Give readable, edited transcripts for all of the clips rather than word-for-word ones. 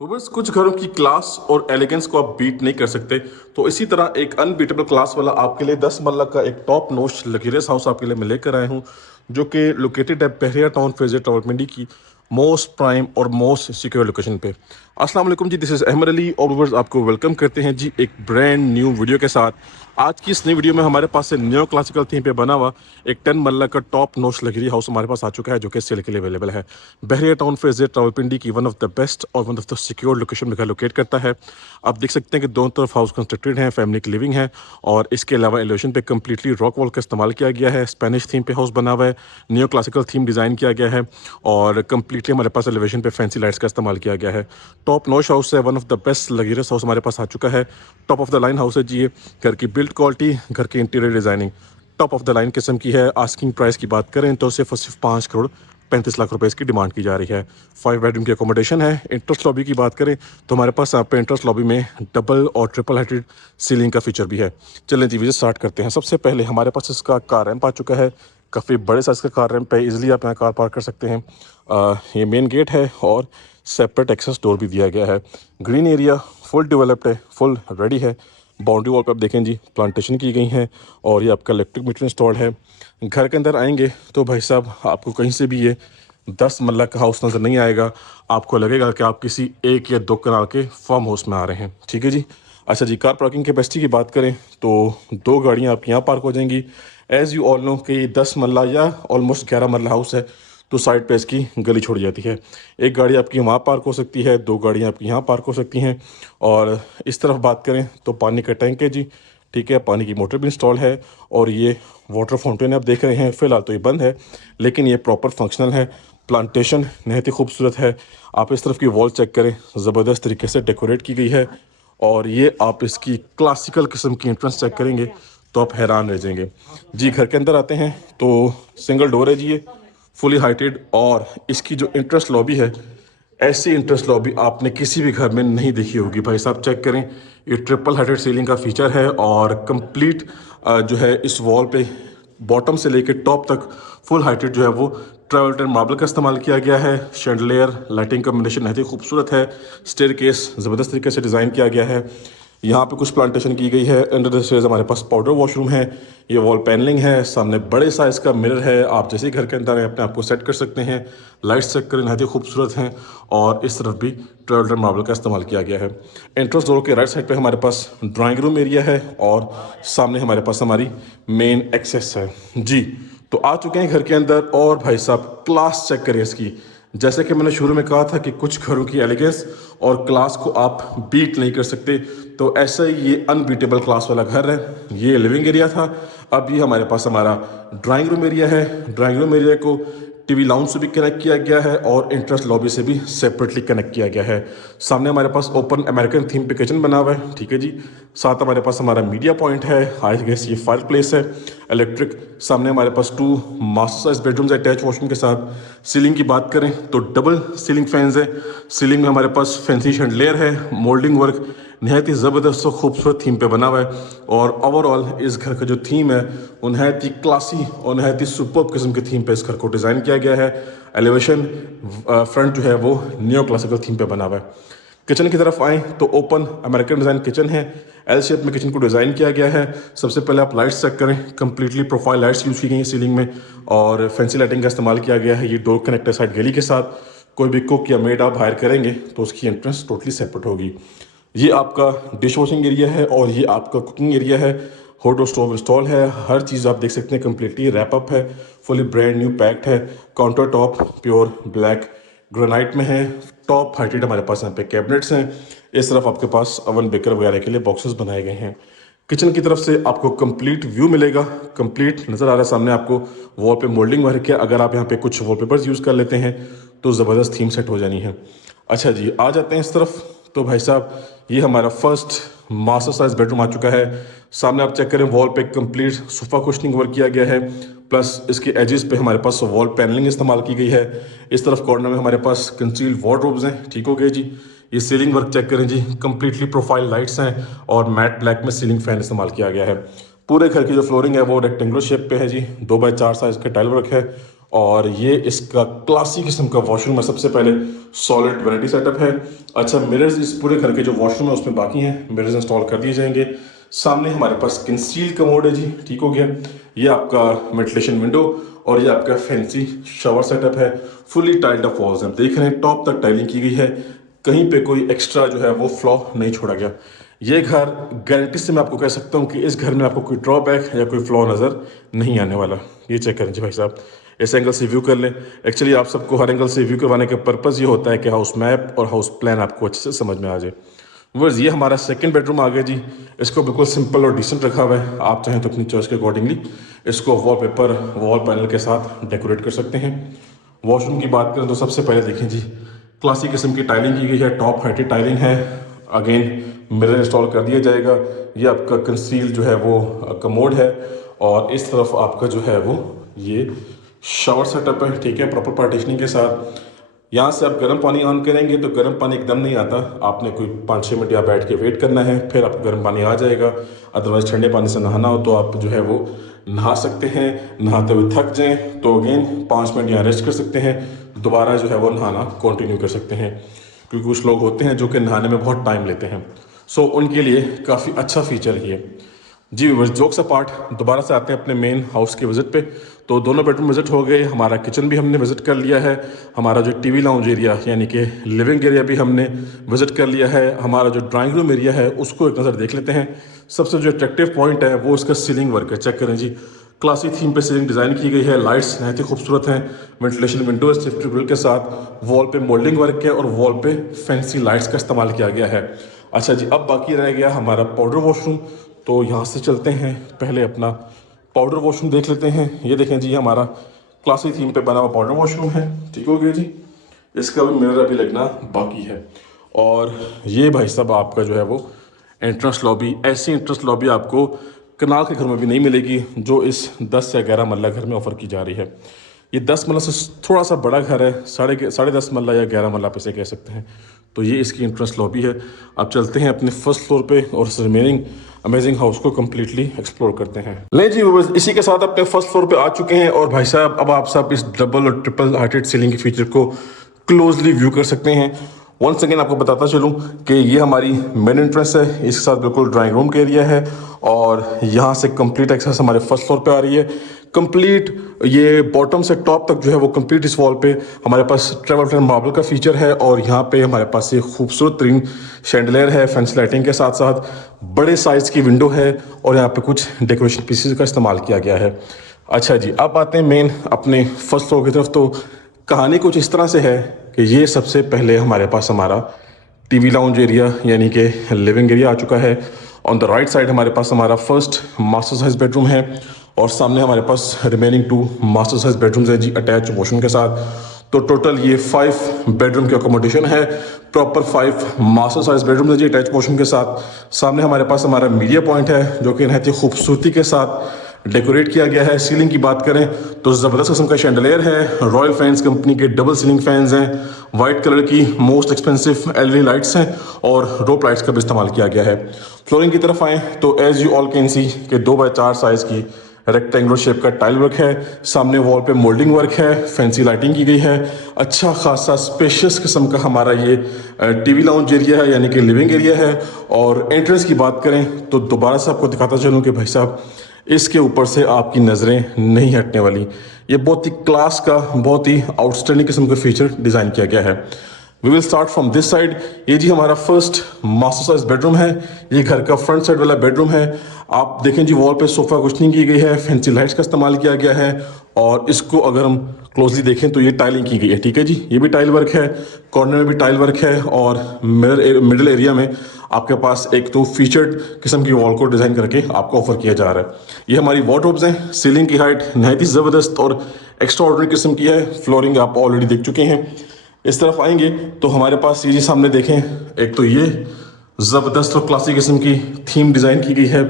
तो बस कुछ घरों की क्लास और एलिगेंस को आप बीट नहीं कर सकते। तो इसी तरह एक अनबीटेबल क्लास वाला आपके लिए 10 मरला का एक टॉप नोच लग्जरियस हाउस आपके लिए मैं लेकर आया हूँ, जो कि लोकेटेड है बहरिया टाउन फेजेट रावलपिंडी की मोस्ट प्राइम और मोस्ट सिक्योर लोकेशन पे। अस्सलाम वालेकुम जी, दिस इज़ अहमद अली और व्यूअर्स आपको वेलकम करते हैं जी एक ब्रांड न्यू वीडियो के साथ। आज की इस नई वीडियो में हमारे पास से न्यू क्लासिकल थीम पे बना हुआ एक 10 मरला का टॉप नोच लग्जरी हाउस हमारे पास आ चुका है, जो कि सेल के लिए अवेलेबल है। बहरिया टाउन फेजेट रावलपिंडी की वन ऑफ द बेस्ट और one of the secure location में लोकेट करता है। आप देख सकते हैं कि दोनों तरफ हाउस कंस्ट्रक्टेड है, फैमिली की लिविंग है और इसके अलावा एलिवेशन पे कम्प्लीटली रॉक वॉल का इस्तेमाल किया गया है। स्पेनिश थीम पे हाउस बना हुआ है, न्यू क्लासिकल थीम डिज़ाइन किया गया है और कम्प्लीटली हमारे पास एलिवेशन पे फैंसी लाइट्स का इस्तेमाल किया गया है। टॉप नॉच हाउस है, one of the best luxurious house हमारे पास आ चुका है। Top of the line house है जी ये। घर की बिल्ड क्वालिटी, घर की interior designing top of the line किस्म की है। आस्किंग प्राइस की बात करें तो सिर्फ और सिर्फ 5 करोड़ 35 लाख रुपए इसकी डिमांड की जा रही है। 5 बेडरूम की अकोमोडेशन है। इंटरेस्ट लॉबी की बात करें तो हमारे पास यहाँ पे इंटरेस्ट लॉबी में डबल और ट्रिपल हाइटेड सीलिंग का फीचर भी है। चलें जी विजिट स्टार्ट करते हैं। सबसे पहले हमारे पास इसका कार रैंप आ चुका है। काफ़ी बड़े साइज़ का कार रैंप है, इजीली आप यहाँ कार पार्क कर सकते हैं। ये मेन गेट है और सेपरेट एक्सेस डोर भी दिया गया है। ग्रीन एरिया फुल डेवलप्ड है, फुल रेडी है। बाउंड्री वॉल पर आप देखें जी प्लांटेशन की गई है और ये आपका इलेक्ट्रिक मीटर इंस्टॉल्ड है। घर के अंदर आएंगे तो भाई साहब आपको कहीं से भी ये 10 मरला का हाउस नज़र नहीं आएगा। आपको लगेगा कि आप किसी एक या दो कनाल के फार्म हाउस में आ रहे हैं। ठीक है जी। अच्छा जी, कार पार्किंग कैपेसिटी की बात करें तो 2 गाड़ियाँ आपकी यहाँ पार्क हो जाएंगी। एज़ यू ऑल नो कि 10 मरला या ऑलमोस्ट 11 मरला हाउस है, तो साइड पे इसकी गली छोड़ जाती है। एक गाड़ी आपकी वहाँ पार्क हो सकती है, 2 गाड़ियाँ आपकी यहाँ पार्क हो सकती हैं। और इस तरफ बात करें तो पानी का टैंक है जी, ठीक है, पानी की मोटर भी इंस्टॉल है और ये वाटर फाउंटेन आप देख रहे हैं। फ़िलहाल तो ये बंद है लेकिन ये प्रॉपर फंक्शनल है। प्लांटेशन नहायत ही खूबसूरत है। आप इस तरफ की वॉल चेक करें, ज़बरदस्त तरीके से डेकोरेट की गई है और ये आप इसकी क्लासिकल किस्म की एंट्रेंस चेक करेंगे तो आप हैरान रह जाएंगे जी। घर के अंदर आते हैं तो सिंगल डोर है जी ये, फुली हाइटेड और इसकी जो इंटरेस्ट लॉबी है, ऐसी इंटरेस्ट लॉबी आपने किसी भी घर में नहीं देखी होगी। भाई साहब चेक करें, ये ट्रिपल हाइटेड सीलिंग का फीचर है और कंप्लीट जो है इस वॉल पे बॉटम से लेकर टॉप तक फुल हाइटेड जो है वो ट्रेवल्टन मार्बल का इस्तेमाल किया गया है। शेंडलियर लाइटिंग कॉम्बिनेशन बहुत ही खूबसूरत है। स्टेयर केस ज़बरदस्त तरीके से डिज़ाइन किया गया है। यहाँ पे कुछ प्लांटेशन की गई है। अंडर द स्टेयर्स हमारे पास पाउडर वॉशरूम है। ये वॉल पैनलिंग है, सामने बड़े साइज़ का मिरर है। आप जैसे ही घर के अंदर अपने आप को सेट कर सकते हैं। लाइट्स चेक करें, बहुत ही खूबसूरत हैं और इस तरफ भी ट्रेवल्टन मार्बल का इस्तेमाल किया गया है। एंट्रेंस डोर के राइट साइड पे हमारे पास ड्राइंग रूम एरिया है और सामने हमारे पास हमारी मेन एक्सेस है जी। तो आ चुके हैं घर के अंदर और भाई साहब क्लास चेक करिए इसकी। जैसे कि मैंने शुरू में कहा था कि कुछ घरों की एलिगेंस और क्लास को आप बीट नहीं कर सकते, तो ऐसा ही ये अनबीटेबल क्लास वाला घर है। ये लिविंग एरिया था, अब ये हमारे पास हमारा ड्राइंग रूम एरिया है। ड्राइंग रूम एरिया को टीवी लाउंज से भी कनेक्ट किया गया है और इंटरेस्ट लॉबी से भी सेपरेटली कनेक्ट किया गया है। सामने हमारे पास ओपन अमेरिकन थीम पे किचन बना हुआ है, ठीक है जी। साथ हमारे पास हमारा मीडिया पॉइंट है, आई गेस ये फायर प्लेस है, इलेक्ट्रिक। सामने हमारे पास 2 master size bedrooms attach washroom के साथ। सीलिंग की बात करें तो डबल सीलिंग फैंस है। सीलिंग में हमारे पास फैंसी शैंडलियर है, मोल्डिंग वर्क नहायत ही ज़बरदस्त और खूबसूरत थीम पे बना हुआ है। और ओवरऑल इस घर का जो थीम है वो नहायत ही क्लासी और नहायत ही सुपर्ब किस्म की थीम पे इस घर को डिज़ाइन किया गया है। एलिवेशन फ्रंट जो है वो न्यो क्लासिकल थीम पे बना हुआ है। किचन की तरफ आएँ तो ओपन अमेरिकन डिज़ाइन किचन है। एल शेप में किचन को डिज़ाइन किया गया है। सबसे पहले आप लाइट्स चेक करें, कंप्लीटली प्रोफाइल लाइट्स यूज़ की गई हैं सीलिंग में और फैंसी लाइटिंग का इस्तेमाल किया गया है। ये डोर कनेक्टर साइड गैली के साथ। कोई भी कुक या मेड आप हायर करेंगे तो उसकी एंट्रेंस टोटली सेपरेट होगी। ये आपका डिश वॉशिंग एरिया है और ये आपका कुकिंग एरिया है। हॉट और स्टोव इंस्टॉल है, हर चीज़ आप देख सकते हैं कम्प्लीटली रैप अप है, फुली ब्रांड न्यू पैक्ड है। Counter top pure black granite में है। टॉप हाइटेड हमारे पास यहाँ पे कैबिनेट्स हैं। इस तरफ आपके पास ओवन बेकर वगैरह के लिए बॉक्सेस बनाए गए हैं। किचन की तरफ से आपको कंप्लीट व्यू मिलेगा, कंप्लीट नज़र आ रहा है सामने आपको। वॉल पे मोल्डिंग वर्क है, अगर आप यहाँ पे कुछ वॉलपेपर्स यूज़ कर लेते हैं तो ज़बरदस्त थीम सेट हो जानी है। अच्छा जी, आ जाते हैं इस तरफ। तो भाई साहब ये हमारा फर्स्ट मास्टर साइज बेडरूम आ चुका है। सामने आप चेक करें, वॉल पे कंप्लीट सोफा कुशनिंग वर्क किया गया है, प्लस इसके एजेस पे हमारे पास वॉल पैनलिंग इस्तेमाल की गई है। इस तरफ कॉर्नर में हमारे पास कंसील्ड वार्डरोब्स हैं, ठीक हो गए जी। ये सीलिंग वर्क चेक करें जी, कंप्लीटली प्रोफाइल लाइट्स हैं और मैट ब्लैक में सीलिंग फैन इस्तेमाल किया गया है। पूरे घर की जो फ्लोरिंग है वो रेक्टेंगुलर शेप पे है जी, 2x4 साइज का टाइल वर्क है और ये इसका क्लासी किस्म का वॉशरूम है। सबसे पहले सॉलिड वैनिटी सेटअप है। अच्छा, मिरर्स इस पूरे घर के जो वॉशरूम है उसमें बाकी हैं, मिरर्स इंस्टॉल कर दिए जाएंगे। सामने हमारे पास कंसील कमोड है जी, ठीक हो गया। ये आपका वेंटिलेशन विंडो और ये आपका फैंसी शावर सेटअप है। फुली टाइल्ड अप वॉल्स हैं, देख रहे हैं टॉप तक टाइलिंग की गई है, कहीं पे कोई एक्स्ट्रा जो है वो फ्लॉ नहीं छोड़ा गया। ये घर गारंटी से मैं आपको कह सकता हूँ कि इस घर में आपको कोई ड्रॉबैक या कोई फ्लॉ नज़र नहीं आने वाला। ये चेक करें जी भाई साहब, इस एंगल से व्यू कर लें। एक्चुअली आप सबको हर एंगल से व्यू करवाने का पर्पज़ ये होता है कि हाउस मैप और हाउस प्लान आपको अच्छे से समझ में आ जाए। वर्स ये हमारा सेकंड बेडरूम आ गया जी। इसको बिल्कुल सिंपल और डिसेंट रखा हुआ है। आप चाहें तो अपनी चॉइस के अकॉर्डिंगली इसको वॉलपेपर वॉल पैनल के साथ डेकोरेट कर सकते हैं। वॉशरूम की बात करें तो सबसे पहले देखें जी, क्लासिक किस्म की टाइलिंग की गई है, टॉप हाइटेड टाइलिंग है। अगेन मिरर इंस्टॉल कर दिया जाएगा। ये आपका कंसील जो है वो कमोड है और इस तरफ आपका जो है वो ये शावर सेटअप है, ठीक है, प्रॉपर पार्टीशनिंग के साथ। यहाँ से आप गर्म पानी ऑन करेंगे तो गर्म पानी एकदम नहीं आता, आपने कोई 5-6 मिनट यहाँ बैठ के वेट करना है, फिर आपको गर्म पानी आ जाएगा। अदरवाइज ठंडे पानी से नहाना हो तो आप जो है वो नहा सकते हैं। नहाते हुए थक जाएं तो अगेन 5 मिनट यहाँ रेस्ट कर सकते हैं, दोबारा जो है वो नहाना कंटिन्यू कर सकते हैं, क्योंकि कुछ लोग होते हैं जो कि नहाने में बहुत टाइम लेते हैं। सो उनके लिए काफ़ी अच्छा फीचर है ये जी। जोक्स अपार्ट, दोबारा से आते हैं अपने मेन हाउस के विज़िट पे। तो दोनों बेडरूम विज़िट हो गए, हमारा किचन भी हमने विज़िट कर लिया है, हमारा जो टीवी लाउंज एरिया यानी कि लिविंग एरिया भी हमने विज़िट कर लिया है, हमारा जो ड्राइंग रूम एरिया है उसको एक नज़र देख लेते हैं। सबसे जो अट्रैक्टिव पॉइंट है वो इसका सीलिंग वर्क है। चेक करें जी, क्लासी थीम पे सीलिंग डिज़ाइन की गई है, लाइट्स नहायत ही खूबसूरत हैं, वेंटिलेशन विंडोज सेफ्टी ग्रिल के साथ, वॉल पे मोल्डिंग वर्क है और वॉल पे फैंसी लाइट्स का इस्तेमाल किया गया है। अच्छा जी, अब बाकी रह गया हमारा पाउडर वॉशरूम। तो यहाँ से चलते हैं, पहले अपना पाउडर वॉशरूम देख लेते हैं। ये देखें जी, हमारा क्लासी थीम पे बना हुआ पाउडर वॉशरूम है, ठीक हो गया जी। इसका भी मिरर अभी लगना बाकी है। और ये भाई साहब आपका जो है वो एंट्रेंस लॉबी, ऐसी एंट्रेंस लॉबी आपको कनाल के घर में भी नहीं मिलेगी जो इस 10 या 11 मरला घर में ऑफर की जा रही है। ये 10 मरला से थोड़ा सा बड़ा घर है, साढ़े 10 मरला या 11 मरला पे से कह सकते हैं। तो ये इसकी एंट्रेंस लॉबी है। अब चलते हैं अपने फर्स्ट फ्लोर पे और रिमेनिंग अमेजिंग हाउस को कम्प्लीटली एक्सप्लोर करते हैं। ले जी, बस इसी के साथ अपने फर्स्ट फ्लोर पे आ चुके हैं। और भाई साहब, अब आप सब इस डबल और ट्रिपल हार्टेड सीलिंग के फीचर को क्लोजली व्यू कर सकते हैं। वंस अगेन आपको बताता चलूँ कि ये हमारी मेन एंट्रेंस है, इसके साथ बिल्कुल ड्राइंग रूम का एरिया है और यहाँ से कंप्लीट एक्सेस हमारे फर्स्ट फ्लोर पे आ रही है। कंप्लीट ये बॉटम से टॉप तक जो है वो कंप्लीट इस वॉल पे हमारे पास ट्रेवल फैन मार्बल का फीचर है और यहाँ पे हमारे पास ये खूबसूरत तरीन शैंडलियर है, फैंसी लाइटिंग के साथ साथ बड़े साइज़ की विंडो है और यहाँ पे कुछ डेकोरेशन पीसेस का इस्तेमाल किया गया है। अच्छा जी, अब आते हैं मेन अपने फर्स्ट फ्लोर की तरफ। तो कहानी कुछ इस तरह से है कि ये सबसे पहले हमारे पास हमारा टीवी लाउंज एरिया यानी कि लिविंग एरिया आ चुका है। ऑन द राइट साइड हमारे पास हमारा फर्स्ट मास्टर साइज बेडरूम है और सामने हमारे पास रिमेनिंग 2 मास्टर साइज बेडरूम्स है जी, अटैच वॉशरूम के साथ। तो टोटल ये 5 बेडरूम की अकोमोडेशन है, प्रॉपर 5 मास्टर साइज बेडरूम है जी, अटैच वॉशरूम के साथ। सामने हमारे पास हमारा मीडिया पॉइंट है जो कि नहायत ही खूबसूरती के साथ डेकोरेट किया गया है। सीलिंग की बात करें तो ज़बरदस्त किस्म का शैंडलियर है, रॉयल फैंस कंपनी के डबल सीलिंग फैंस हैं, वाइट कलर की मोस्ट एक्सपेंसिव एलईडी लाइट्स हैं और रोप लाइट्स का भी इस्तेमाल किया गया है। फ्लोरिंग की तरफ आएँ तो as you all can see के 2x4 साइज़ की रेक्टेंगुलर शेप का टाइल वर्क है, सामने वॉल पे मोल्डिंग वर्क है, फैंसी लाइटिंग की गई है। अच्छा खासा स्पेशियस किस्म का हमारा ये टीवी लाउंज एरिया है यानी कि लिविंग एरिया है। और एंट्रेंस की बात करें तो दोबारा से आपको दिखाता चलूँ कि भाई साहब इसके ऊपर से आपकी नज़रें नहीं हटने वाली। ये बहुत ही क्लास का, बहुत ही आउटस्टैंडिंग किस्म का फीचर डिज़ाइन किया गया है। We will start from this side. ये जी हमारा फर्स्ट मास्टर साइज बेडरूम है, ये घर का फ्रंट साइड वाला बेडरूम है। आप देखें जी, वॉल पे सोफ़ा कुशनिंग की गई है, फैंसी लाइट्स का इस्तेमाल किया गया है और इसको अगर हम क्लोजली देखें तो ये टाइलिंग की गई है, ठीक है जी। ये भी टाइल वर्क है, कॉर्नर में भी टाइल वर्क है और मिडल एरिया में आपके पास एक तो फीचर्ड किस्म की वॉल को डिज़ाइन करके आपको ऑफर किया जा रहा है। ये हमारी वॉर्डरोब्स हैं, सीलिंग की हाइट नहायत ही ज़बरदस्त और एक्स्ट्रा ऑर्डिनरी किस्म की है। फ्लोरिंग आप ऑलरेडी देख चुके हैं। इस तरफ आएंगे तो हमारे पास ये जी सामने देखें, एक तो ये ज़बरदस्त और क्लासिक किस्म की थीम डिज़ाइन की गई है।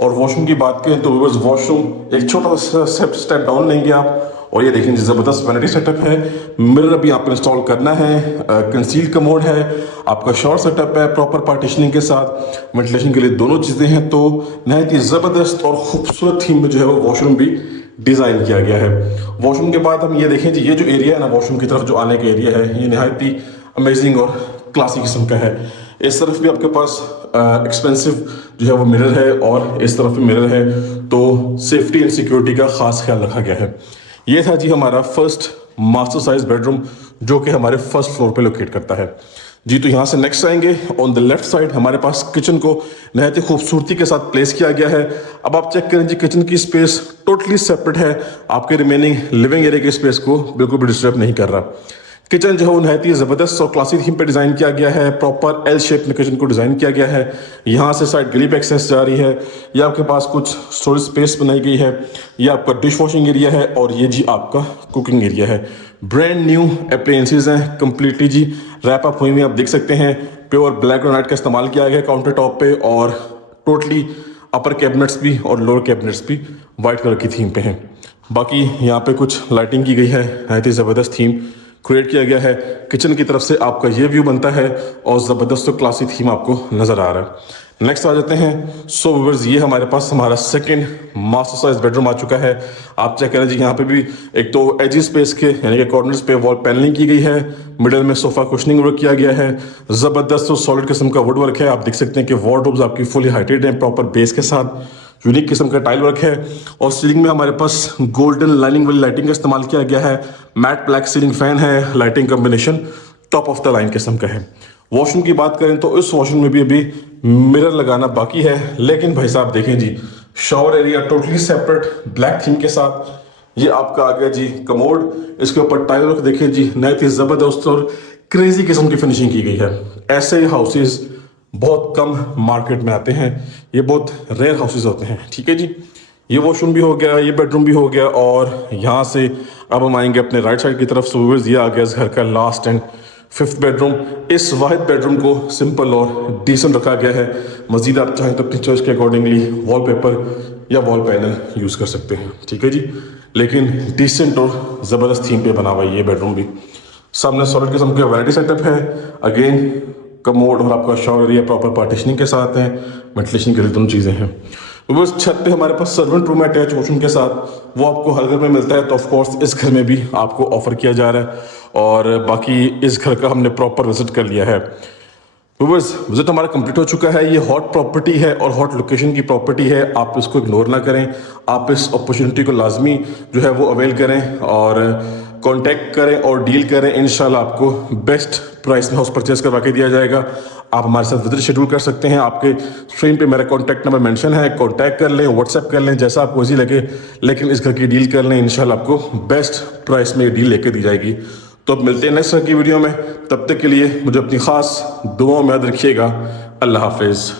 और वॉशरूम की बात करें तो वॉशरूम एक छोटा सा स्टेप डाउन लेंगे आप और ये देखें ज़बरदस्त वैनिटी सेटअप है। मिरर अभी आपको इंस्टॉल करना है, कंसील कमोड है, आपका शॉर्ट सेटअप है प्रॉपर पार्टीशनिंग के साथ, वेंटिलेशन के लिए दोनों चीज़ें हैं। तो नहायत ही ज़बरदस्त और खूबसूरत थीम में जो है वो वॉशरूम भी डिज़ाइन किया गया है। वॉशरूम के बाद हम ये देखें जी, ये जो एरिया है ना वॉशरूम की तरफ जो आने का एरिया है, ये नहायत ही अमेजिंग और क्लासी किस्म का है। इस तरफ भी आपके पास एक्सपेंसिव जो है वो मिरर है और इस तरफ भी मिरर है, तो सेफ्टी एंड सिक्योरिटी का खास ख्याल रखा गया है। ये था जी हमारा फर्स्ट मास्टर साइज बेडरूम जो कि हमारे फर्स्ट फ्लोर पे लोकेट करता है जी। तो यहाँ से नेक्स्ट आएंगे, ऑन द लेफ्ट साइड हमारे पास किचन को नहायत ही खूबसूरती के साथ प्लेस किया गया है। अब आप चेक करें जी, किचन की स्पेस टोटली सेपरेट है, आपके रिमेनिंग लिविंग एरिया की स्पेस को बिल्कुल भी डिस्टर्ब नहीं कर रहा। किचन जो है वो नहायत ही ज़बरदस्त और क्लासी थीम पे डिज़ाइन किया गया है। प्रॉपर एल शेप में किचन को डिज़ाइन किया गया है। यहाँ से साइड गली पे एक्सेस जा रही है। ये आपके पास कुछ स्टोरेज स्पेस बनाई गई है। ये आपका डिश वॉशिंग एरिया है और ये जी आपका कुकिंग एरिया है। ब्रांड न्यू अप्लायंसेस हैं, कंप्लीटली जी रैप अप हुई हुई आप देख सकते हैं। प्योर ब्लैक ग्रेनाइट का इस्तेमाल किया गया काउंटर टॉप पे और टोटली अपर कैबिनेट्स भी और लोअर कैबिनेट्स भी वाइट कलर की थीम पे हैं। बाकी यहाँ पे कुछ लाइटिंग की गई है, नहायत ही ज़बरदस्त थीम क्रिएट किया गया है। किचन की तरफ से आपका ये व्यू बनता है और ज़बरदस्त तो क्लासी थीम आपको नज़र आ रहा है। नेक्स्ट आ जाते हैं। सो व्यूअर्स, ये हमारे पास हमारा सेकंड मास्टर साइज बेडरूम आ चुका है। आप चेक करें जी, यहाँ पे भी एक तो एजी स्पेस के यानी कि कॉर्नर्स पे वॉल पैनलिंग की गई है। मिडिल में सोफा कुशनिंग वर्क किया गया है। ज़बरदस्त और सॉलिड किस्म का वुड वर्क है। आप देख सकते हैं कि वार्डरोब्स आपकी फुली हाइटेड हैं, प्रॉपर बेस के साथ यूनिक किस्म का टाइल वर्क है। और सीलिंग में हमारे पास गोल्डन लाइनिंग वाली लाइटिंग का इस्तेमाल किया गया है। मैट ब्लैक सीलिंग फैन है, lighting combination top of the line किस्म का है। वॉशरूम की बात करें तो इस वॉशरूम में भी अभी मिरर लगाना बाकी है, लेकिन भाई साहब देखें जी, shower area totally separate black theme के साथ। ये आपका आ गया जी कमोड, इसके ऊपर टाइल वर्क देखें जी, नहायत ही ज़बरदस्त और क्रेजी किस्म की फिनिशिंग की गई है। ऐसे हाउसेज बहुत कम मार्केट में आते हैं, ये बहुत रेयर हाउसेज होते हैं। ठीक है जी, ये वॉशरूम भी हो गया, ये बेडरूम भी हो गया और यहाँ से अब हम आएंगे अपने राइट साइड की तरफ। सो व्यूअर्स, ये आ गया इस घर का लास्ट एंड फिफ्थ बेडरूम। इस वाहिद बेडरूम को सिंपल और डिसेंट रखा गया है। मजीद आप चाहें तो अपनी चॉइस के अकॉर्डिंगली वॉलपेपर या वॉल पैनल यूज़ कर सकते हैं। ठीक है जी, लेकिन डिसेंट और ज़बरदस्त थीम पे बना हुआ है ये बेडरूम भी। सामने सॉलिड किस्म का वैनिटी सेटअप है। अगेन कमोड और आपका शावर एरिया प्रॉपर पार्टीशनिंग के साथ है, वेंटिलेशन के लिए दोनों चीज़ें हैं। वो छत पे हमारे पास सर्वेंट रूम है अटैच वॉशरूम के साथ, वो आपको हर घर में मिलता है, तो ऑफ कोर्स इस घर में भी आपको ऑफर किया जा रहा है। और बाकी इस घर का हमने प्रॉपर विजिट कर लिया है। व्यूअर्स, विजिट हमारा कंप्लीट हो चुका है। ये हॉट प्रॉपर्टी है और हॉट लोकेशन की प्रॉपर्टी है, आप इसको इग्नोर ना करें। आप इस अपॉर्चुनिटी को लाजमी जो है वो अवेल करें और कांटेक्ट करें और डील करें। इंशाल्लाह आपको बेस्ट प्राइस में हाउस परचेज करवा के दिया जाएगा। आप हमारे साथ विजिट शेड्यूल कर सकते हैं। आपके स्क्रीन पे मेरा कॉन्टैक्ट नंबर मेंशन है, कांटेक्ट कर लें, व्हाट्सएप कर लें, जैसा आपको इजी लगे, लेकिन इस घर की डील कर लें। इंशाल्लाह आपको बेस्ट प्राइस में डील लेके दी जाएगी। तो अब मिलते हैं नेक्स्ट की वीडियो में, तब तक के लिए मुझे अपनी खास दुआओं में याद रखिएगा। अल्लाह हाफिज़।